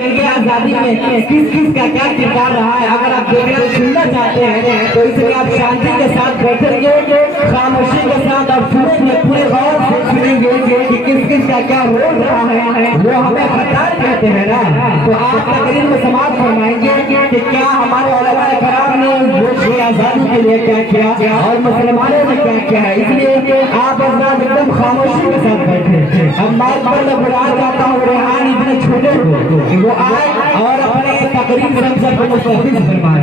आजादी में किस किस का क्या किरदार रहा है, अगर आप देखना सुनना चाहते हैं तो इसलिए आप शांति के साथ बैठेंगे, खामोशी के साथ आप सुनेंगे, पूरे गौर से सुनेंगे कि किस किस का क्या रोल रहा है, वो हमें बता कहते हैं ना। तो आप तकरीर में समाप्त फरमाएंगे कि क्या हमारे उलमाए कराम ने देश की आजादी के लिए क्या किया और मुसलमानों ने क्या किया है, इसलिए आप एकदम खामोशी के साथ बैठे। अब माइक पर मैं बुलाना चाहता हूँ रेहान इतने छोटे कि वो आए और अपने तकरीर से हम सबको मुस्तफीद फरमाए।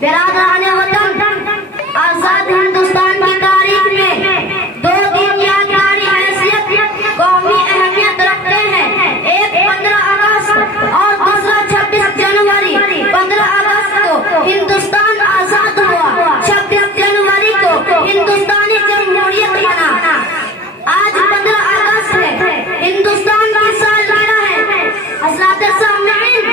बिरादरान वतन, आजाद हिंदुस्तान की तारीख में दो दिन यादगारी हैसियत कौमी अहमियत रखते हैं। एक 15 अगस्त और दूसरा 26 जनवरी। 15 अगस्त को हिंदुस्तान आजाद हुआ, 26 जनवरी को हिंदुस्तानी जमहूरियत बना। आज 15 अगस्त है, हिंदुस्तान की सालगिरह है। हज़रात सामईन,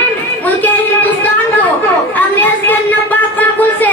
मुल्क हिंदुस्तान को अंग्रेज के नापाक कुल से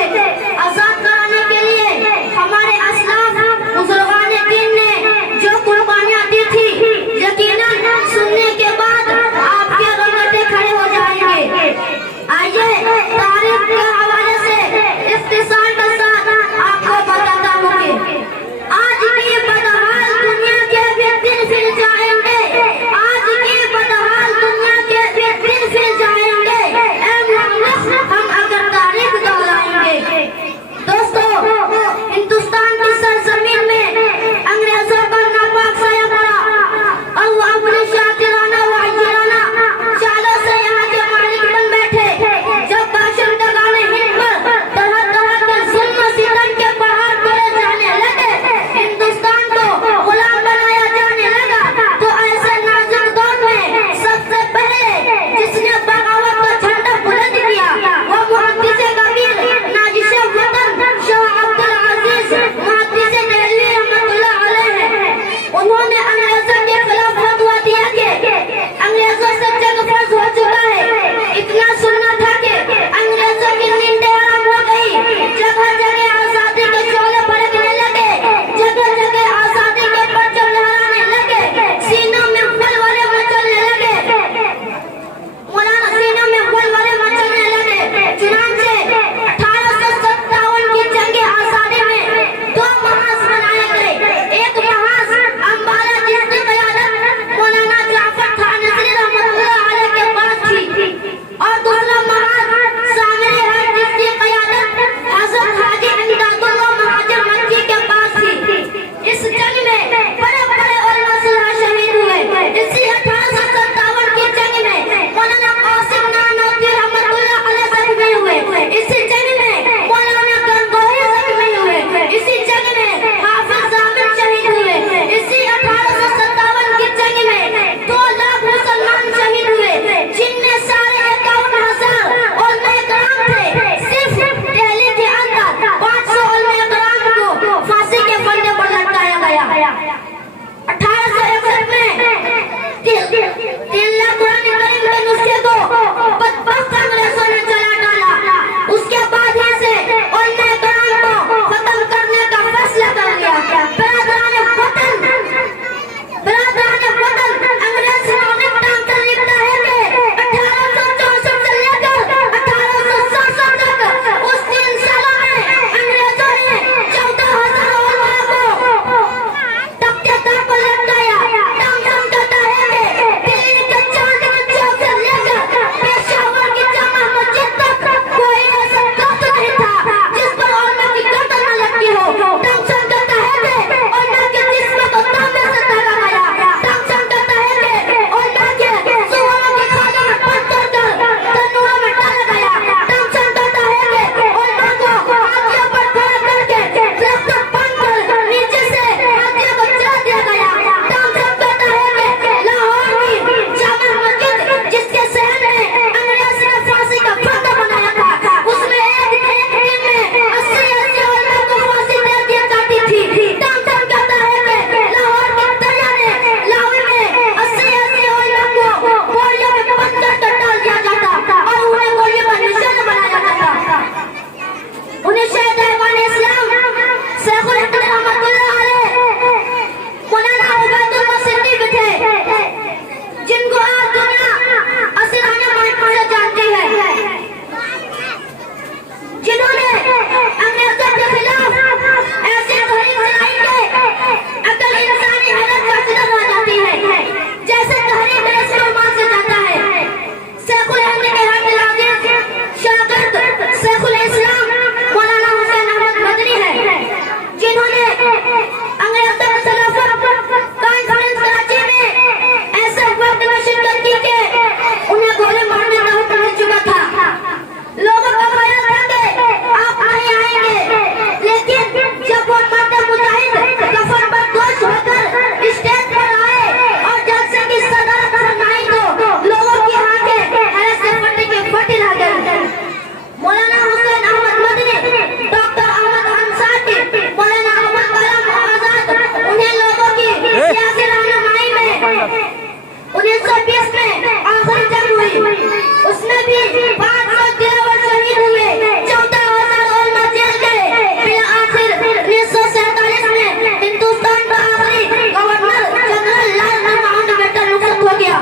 थी, 513 वर्ष शहीद हुए, 14 वर्ष और जेल गए। फिर आखिर 1947 में हिंदुस्तान का आखिरी गवर्नर जनरल लाल माउंटबेटन रुखसत हो गया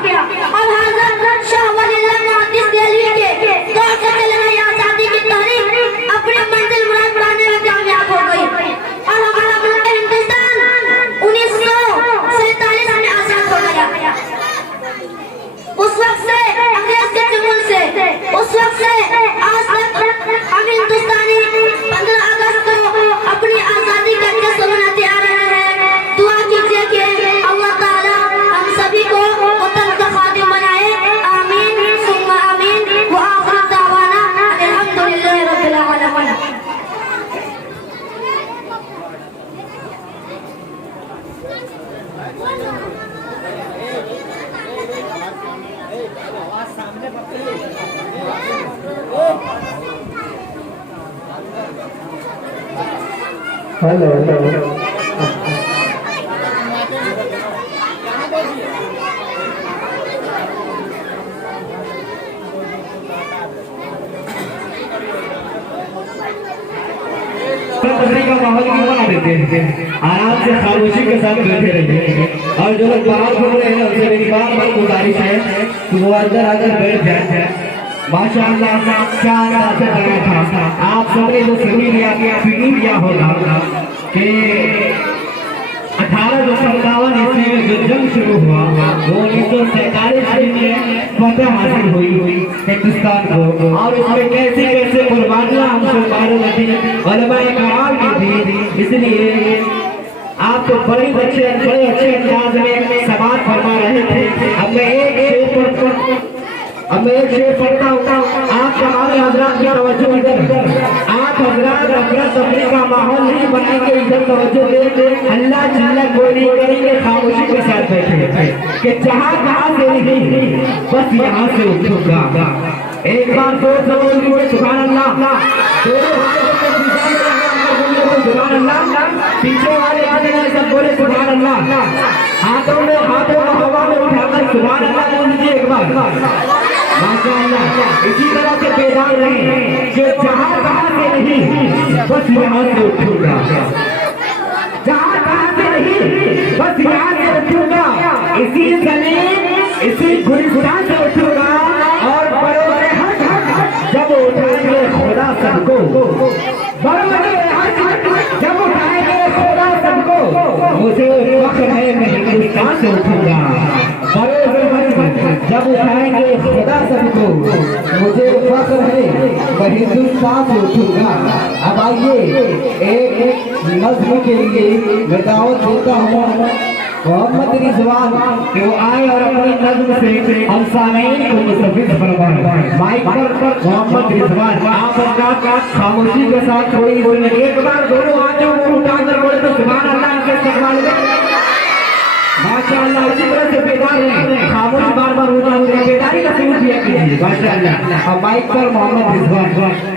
और हजरत शाह वलीउल्लाह मुहद्दिस दिल्ली के दौर से चल रही आजादी की तहरीक अपनी मंजिल मुराद बनाने में कामयाब हो गई और हमारा मुल्क हिंदुस्तान 1947 में आजाद हो गया। उस वक्त से अंग्रेज के चुंगल से उस वक्त से आज तक हम हिंदुस्तानी 15 अगस्त को अपनी आजादी का जश्न मनाते आ रहे हैं। दुआ कीजिए कि अल्लाह ताला हम सभी को वतन का खादिम बनाए। आमीन सुम्मा आमीन व आखिर दावाना अल्हम्दुलिल्लाहि रब्बिल आलमीन। हेलो का माहौल क्यों बना देते हैं? आराम से खामोशी के साथ बैठे रहिए और जो लोग बाहर घूम रहे हैं उनसे मेरी बार गुजारिश है कि वो अंदर आकर बैठ जाए। माशाअल्लाह क्या अंदाज से बनाया था। आप सबने जो फीलिंग लिया होगा कि 1857 ईस्वी में जो जंग शुरू हुआ वो 1947 में फतह हासिल हुई हिंदुस्तान को और उसमें कैसे कैसे कुर्बानियां हम मुसलमानों ने दी, उलमाए कराम की थी। इसलिए आप तो बड़े अच्छे अंदाज में समाज फरमा रहे थे। अब मैं एक शेर पढ़ता हूँ। आप हमारे हजरात की तवज्जो इधर, आप हजरात अफरा तफरी का माहौल नहीं बनाएंगे, इधर तवज्जो दे। अल्लाह चिल्ला कोई नहीं करेंगे, खामोशी के साथ बैठे कि जहाँ कहाँ से नहीं बस यहाँ से उठूंगा। एक बार तो बोलिए सुभान अल्लाह। सुभान अल्लाह। पीछे वाले आने सब बोले सुभान अल्लाह। हाथों में हवा में उठाकर सुभान अल्लाह बोल दीजिए एक बार। माशाअल्लाह। इसी तरह से बेदार रहे कि जहाँ कहाँ से नहीं बस यहाँ से उठूंगा, जहाँ कहाँ से नहीं बस यहाँ से उठूंगा, इसी जमीन इसी गुलिस्तान से उठूंगा और बड़े हक जब उठाएंगे खुदा सबको, बड़े हक जब उठाएंगे खुदा सबको, मुझे फख्र है मैं हिंदुस्तान से उठूंगा। बड़े जब उठाएंगे खुदा सबको, मुझे फख्र है मैं हिंदुस्तान से उठूंगा। अब आइए एक नज़्म के लिए मैं दावत देता हूँ मोहम्मद रिजवान कि वो आए और अपनी नज़्म से हम सामीन को मुस्तफ़िज़ फरमाएं। माइक पर मोहम्मद रिजवान। आप अपना खामोशी के साथ कोई एक बार दोनों हाथों को उठाकर बोले तो सुभान अल्लाह के इस्तक़बाल में। माशाअल्लाह। इसी तरह से बेदार है, खामोश बार बार होता है, बेदारी का सबूत दिया कीजिए। माशाअल्लाह। अब माइक पर मोहम्मद रिजवान।